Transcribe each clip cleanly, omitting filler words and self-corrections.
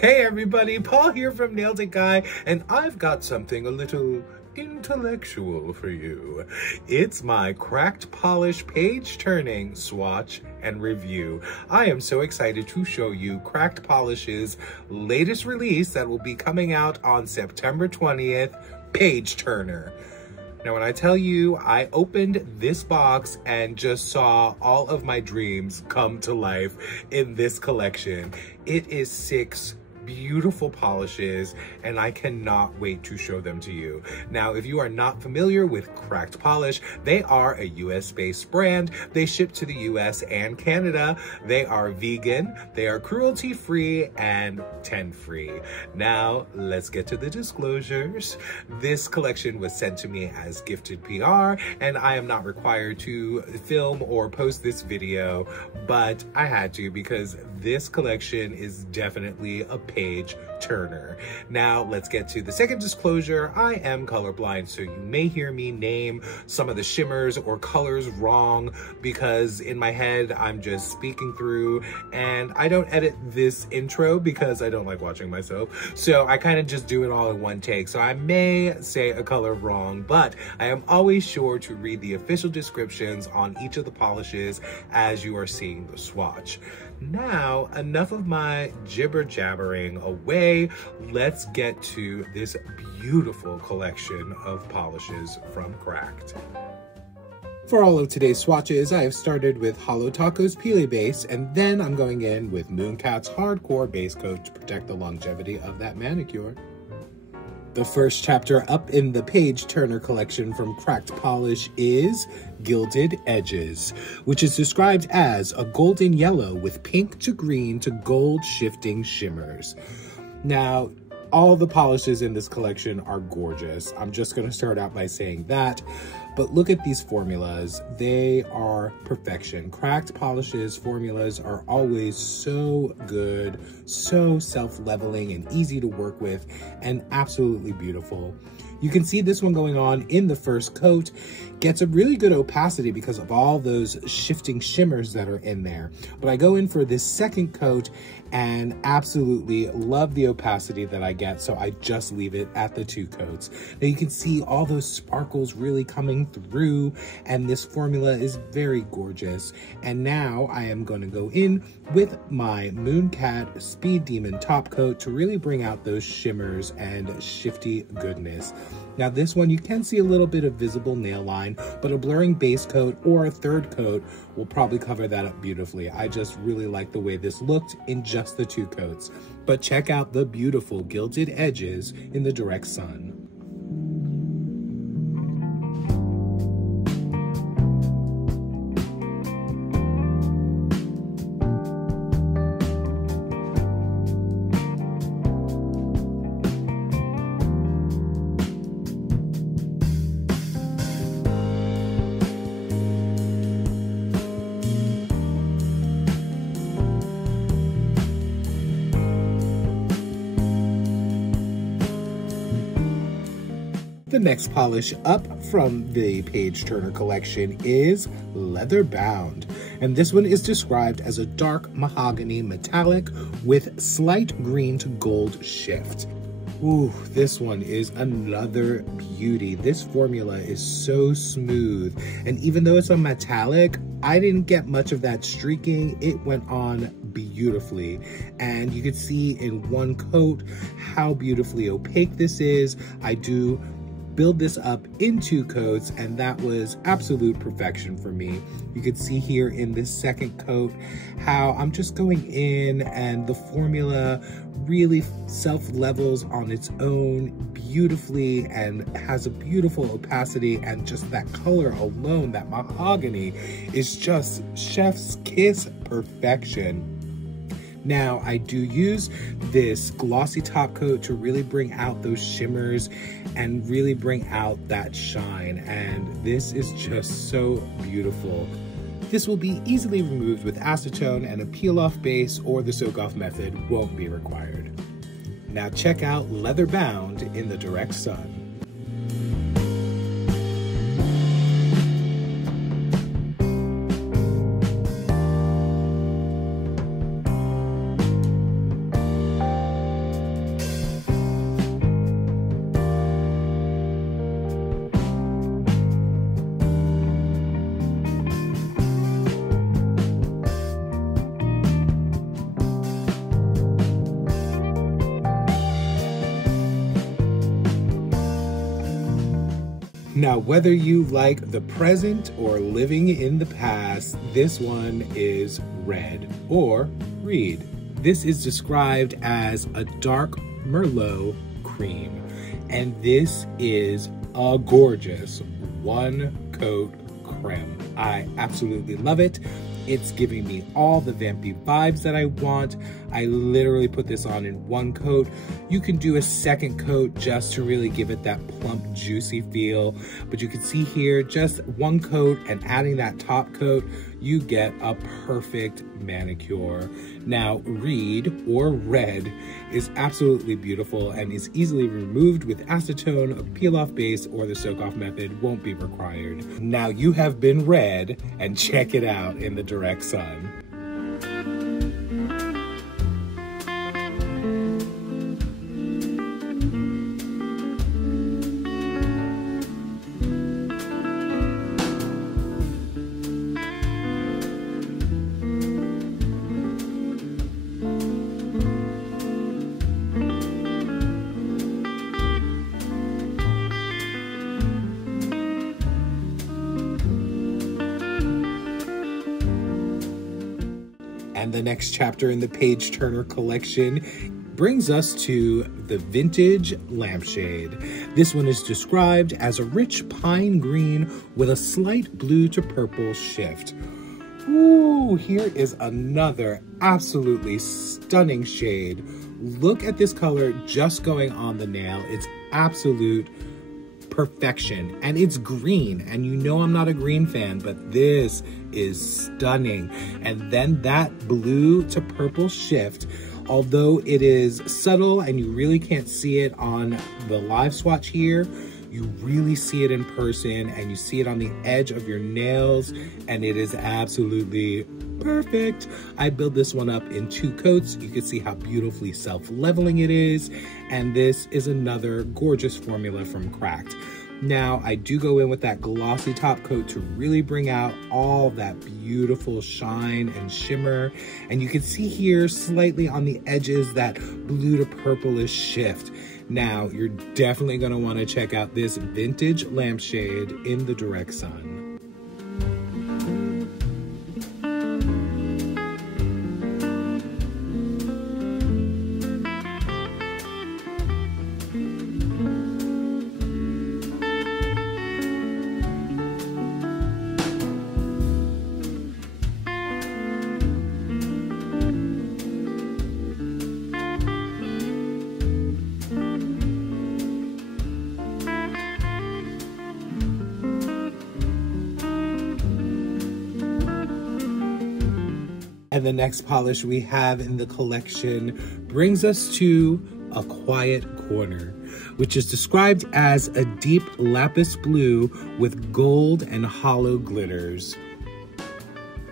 Hey everybody, Paul here from Nailed It Guy, and I've got something a little intellectual for you. It's my cracked polish page turning swatch and review. I am so excited to show you Cracked Polish's latest release that will be coming out on September 20th, Page Turner. Now, when I tell you I opened this box and just saw all of my dreams come to life in this collection, it is 6 beautiful polishes, and I cannot wait to show them to you. Now, if you are not familiar with Cracked Polish, they are a US-based brand. They ship to the US and Canada. They are vegan, they are cruelty-free, and 10-free. Now, let's get to the disclosures. This collection was sent to me as gifted PR, and I am not required to film or post this video, but I had to because this collection is definitely a page turner. Now, let's get to the second disclosure. I am colorblind, so you may hear me name some of the shimmers or colors wrong because in my head, I'm just speaking through, and I don't edit this intro because I don't like watching myself. So I kind of just do it all in one take. So I may say a color wrong, but I am always sure to read the official descriptions on each of the polishes as you are seeing the swatch. Now, enough of my jibber jabbering away. Let's get to this beautiful collection of polishes from Cracked. For all of today's swatches, I have started with Holo Taco Peely Base, and then I'm going in with Mooncat's Hardcore Base Coat to protect the longevity of that manicure. The first chapter up in the Page Turner collection from Cracked Polish is Gilded Edges, which is described as a golden yellow with pink to green to gold shifting shimmers. Now, all the polishes in this collection are gorgeous. I'm just going to start out by saying that. But look at these formulas. They are perfection. Cracked Polish's formulas are always so good, so self-leveling and easy to work with, and absolutely beautiful. You can see this one going on in the first coat. Gets a really good opacity because of all those shifting shimmers that are in there. But I go in for this second coat and absolutely love the opacity that I get, so I just leave it at the 2 coats. Now you can see all those sparkles really coming through, and this formula is very gorgeous. And now I am going to go in with my Mooncat Speed Demon top coat to really bring out those shimmers and shifty goodness. Now this one, you can see a little bit of visible nail line, but a blurring base coat or a third coat will probably cover that up beautifully. I just really like the way this looked in just the 2 coats. But check out the beautiful Gilded Edges in the direct sun. The next polish up from the Page Turner collection is Leather Bound, and this one is described as a dark mahogany metallic with slight green to gold shift. Ooh, this one is another beauty. This formula is so smooth, and even though it's a metallic, I didn't get much of that streaking. It went on beautifully, and you can see in one coat how beautifully opaque this is. I do build this up in 2 coats, and that was absolute perfection for me. You can see here in this second coat how I'm just going in, and the formula really self-levels on its own beautifully and has a beautiful opacity, and just that color alone, that mahogany, is just chef's kiss perfection. Now, I do use this glossy top coat to really bring out those shimmers and really bring out that shine, and this is just so beautiful. This will be easily removed with acetone, and a peel-off base or the soak-off method won't be required. Now check out Leather Bound in the direct sun. Now, whether you like the present or living in the past, this one is red, or read. This is described as a dark Merlot cream, and this is a gorgeous one coat creme. I absolutely love it. It's giving me all the vampy vibes that I want. I literally put this on in one coat. You can do a second coat just to really give it that plump, juicy feel. But you can see here, just one coat and adding that top coat, you get a perfect manicure. Now, Reed, or red, is absolutely beautiful and is easily removed with acetone, a peel-off base, or the soak-off method won't be required. Now you have been read, and check it out in the direct sun. And the next chapter in the Page Turner collection brings us to the vintage lampshade. This one is described as a rich pine green with a slight blue to purple shift. Ooh, here is another absolutely stunning shade. Look at this color just going on the nail. It's absolute perfection, and it's green, and you know I'm not a green fan, but this is stunning. And then that blue to purple shift, although it is subtle and you really can't see it on the live swatch here, you really see it in person, and you see it on the edge of your nails, and it is absolutely perfect. I built this one up in 2 coats. You can see how beautifully self-leveling it is, and this is another gorgeous formula from Cracked. Now, I do go in with that glossy top coat to really bring out all that beautiful shine and shimmer, and you can see here slightly on the edges that blue to purplish shift. Now, you're definitely going to want to check out this vintage lampshade in the direct sun. And the next polish we have in the collection brings us to a quiet corner, which is described as a deep lapis blue with gold and hollow glitters.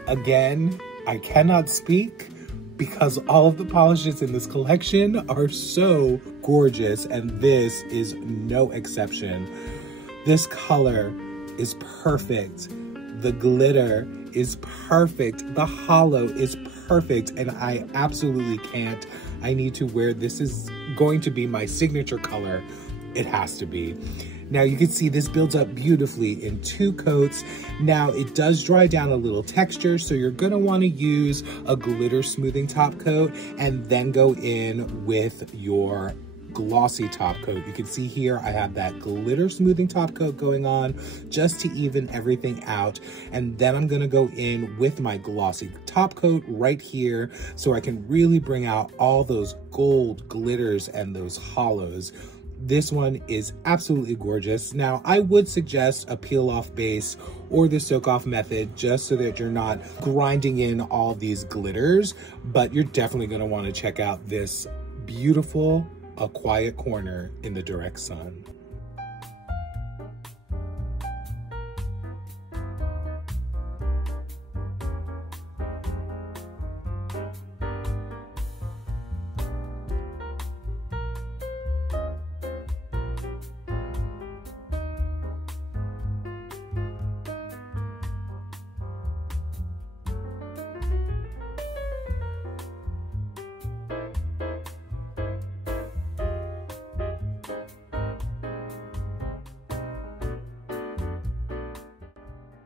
Again, I cannot speak because all of the polishes in this collection are so gorgeous, and this is no exception. This color is perfect. The glitter is perfect. The hollow is perfect, and I absolutely can't. I need to wear this. Is going to be my signature color. It has to be. Now you can see this builds up beautifully in 2 coats. Now it does dry down a little texture, so you're gonna wanna use a glitter smoothing top coat and then go in with your glossy top coat. You can see here I have that glitter smoothing top coat going on just to even everything out, and then I'm gonna go in with my glossy top coat right here so I can really bring out all those gold glitters and those hollows. This one is absolutely gorgeous. Now, I would suggest a peel-off base or the soak-off method just so that you're not grinding in all these glitters, but you're definitely gonna wanna check out this beautiful A Quiet Corner in the direct sun.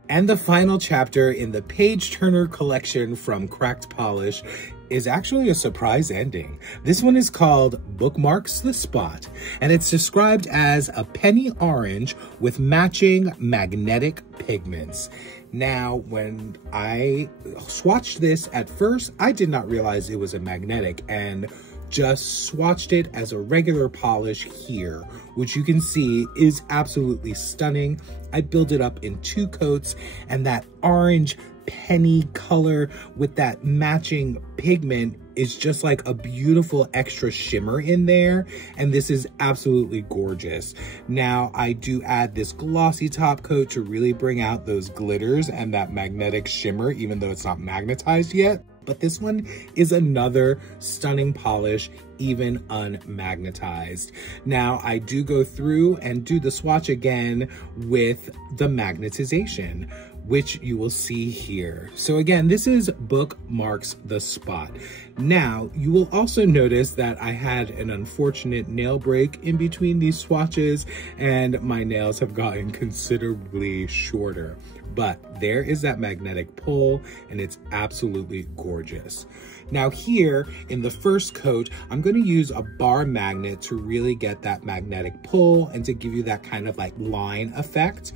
And the final chapter in the page turner collection from Cracked Polish is actually a surprise ending. This one is called Bookmarks The Spot, and it's described as a penny orange with matching magnetic pigments. Now, when I swatched this at first, I did not realize it was a magnetic and just swatched it as a regular polish here, which you can see is absolutely stunning. I built it up in 2 coats, and that orange penny color with that matching pigment is just like a beautiful extra shimmer in there, and this is absolutely gorgeous. Now, I do add this glossy top coat to really bring out those glitters and that magnetic shimmer, even though it's not magnetized yet. But this one is another stunning polish, even unmagnetized. Now, I do go through and do the swatch again with the magnetization, which you will see here. So again, this is Bookmarks The Spot. Now, you will also notice that I had an unfortunate nail break in between these swatches, and my nails have gotten considerably shorter. But there is that magnetic pull, and it's absolutely gorgeous. Now here, in the first coat, I'm gonna use a bar magnet to really get that magnetic pull and to give you that kind of like line effect.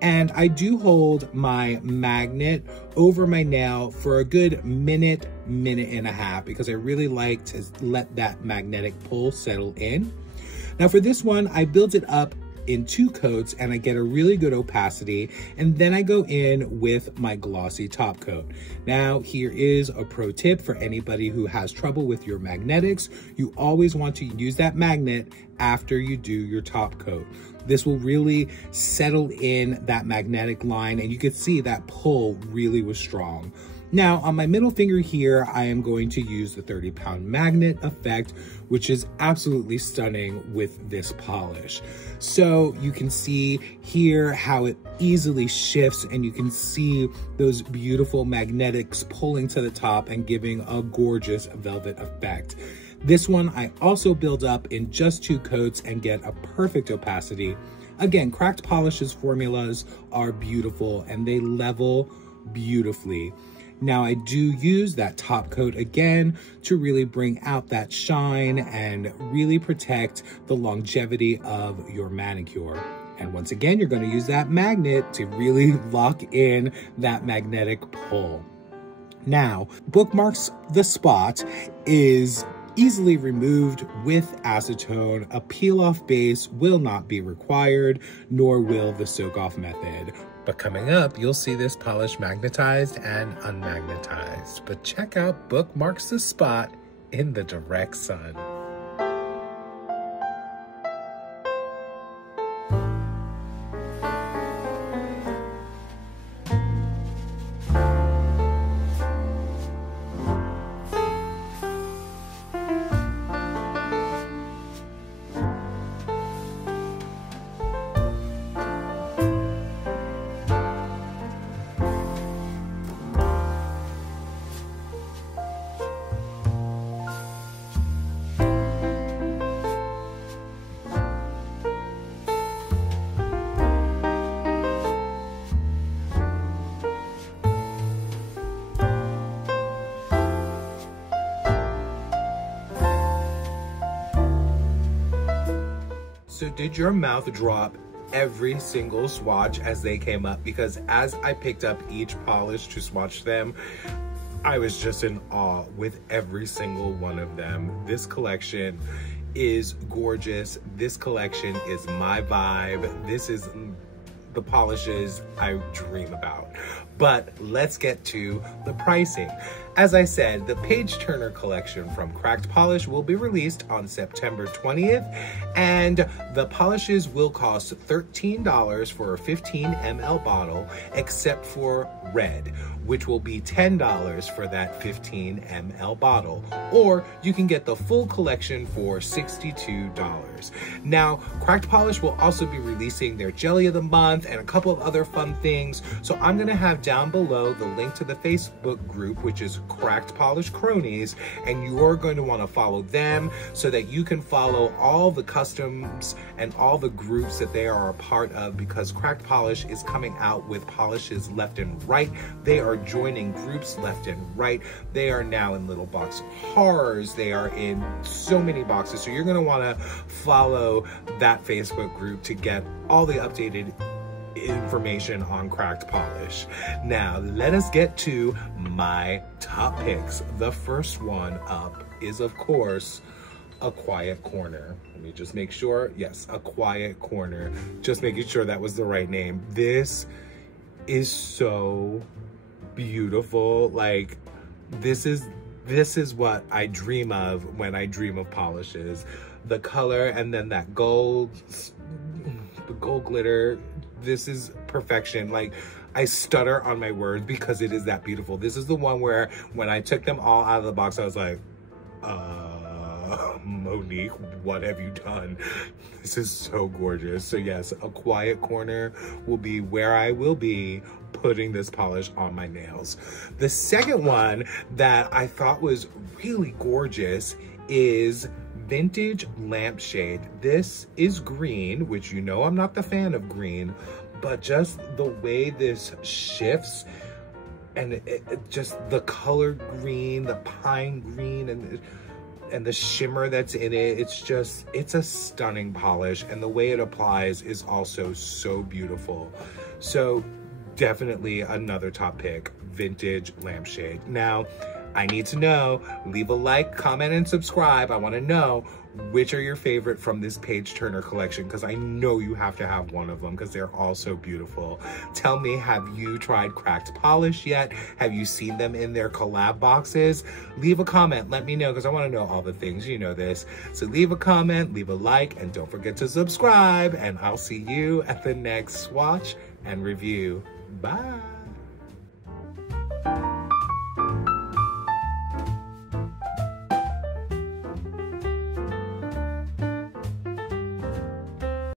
And I do hold my magnet over my nail for a good minute and a half, because I really like to let that magnetic pull settle in. Now for this one, I built it up in 2 coats, and I get a really good opacity, and then I go in with my glossy top coat. Now, here is a pro tip for anybody who has trouble with your magnetics. You always want to use that magnet after you do your top coat. This will really settle in that magnetic line, and you can see that pull really was strong. Now, on my middle finger here, I am going to use the 30-pound magnet effect, which is absolutely stunning with this polish. So you can see here how it easily shifts, and you can see those beautiful magnetics pulling to the top and giving a gorgeous velvet effect. This one I also build up in just 2 coats and get a perfect opacity. Again, Cracked Polish's formulas are beautiful and they level beautifully. Now I do use that top coat again to really bring out that shine and really protect the longevity of your manicure. And once again, you're going to use that magnet to really lock in that magnetic pull. Now, Bookmarks The Spot is easily removed with acetone. A peel-off base will not be required, nor will the soak-off method. But coming up, you'll see this polish magnetized and unmagnetized. But check out Bookmarks The Spot in the direct sun. So did your mouth drop every single swatch as they came up? Because as I picked up each polish to swatch them, I was just in awe with every single one of them. This collection is gorgeous. This collection is my vibe. This is the polishes I dream about. But let's get to the pricing. As I said, the Page Turner collection from Cracked Polish will be released on September 20th, and the polishes will cost $13 for a 15 ml bottle, except for red, which will be $10 for that 15 ml bottle, or you can get the full collection for $62. Now, Cracked Polish will also be releasing their Jelly of the Month and a couple of other fun things, so I'm gonna have down below the link to the Facebook group, which is Cracked Polish Cronies, and you are going to want to follow them so that you can follow all the customs and all the groups that they are a part of, because Cracked Polish is coming out with polishes left and right. They are joining groups left and right. They are now in Little Box Horrors. They are in so many boxes. So you're going to want to follow that Facebook group to get all the updated information on Cracked Polish. Now, let us get to my top picks. The first one up is, of course, A Quiet Corner. Let me just make sure. Yes, A Quiet Corner. Just making sure that was the right name. This is so beautiful. Like, this is what I dream of when I dream of polishes. The color and then that gold, the gold glitter. This is perfection. Like, I stutter on my words because it is that beautiful. This is the one where when I took them all out of the box, I was like, Monique, what have you done? This is so gorgeous. So yes, A Quiet Corner will be where I will be putting this polish on my nails. The second one that I thought was really gorgeous is Vintage Lampshade. This is green, which you know I'm not the fan of green, but just the way this shifts and just the color green, the pine green, and the shimmer that's in it, it's a stunning polish, and the way it applies is also so beautiful. So definitely another top pick, Vintage Lampshade. Now, I need to know, leave a like, comment, and subscribe. I want to know which are your favorite from this page turner collection, because I know you have to have one of them because they're all so beautiful. Tell me, have you tried Cracked Polish yet? Have you seen them in their collab boxes? Leave a comment, let me know, because I want to know all the things, you know this. So leave a comment, leave a like, and don't forget to subscribe, and I'll see you at the next swatch and review. Bye.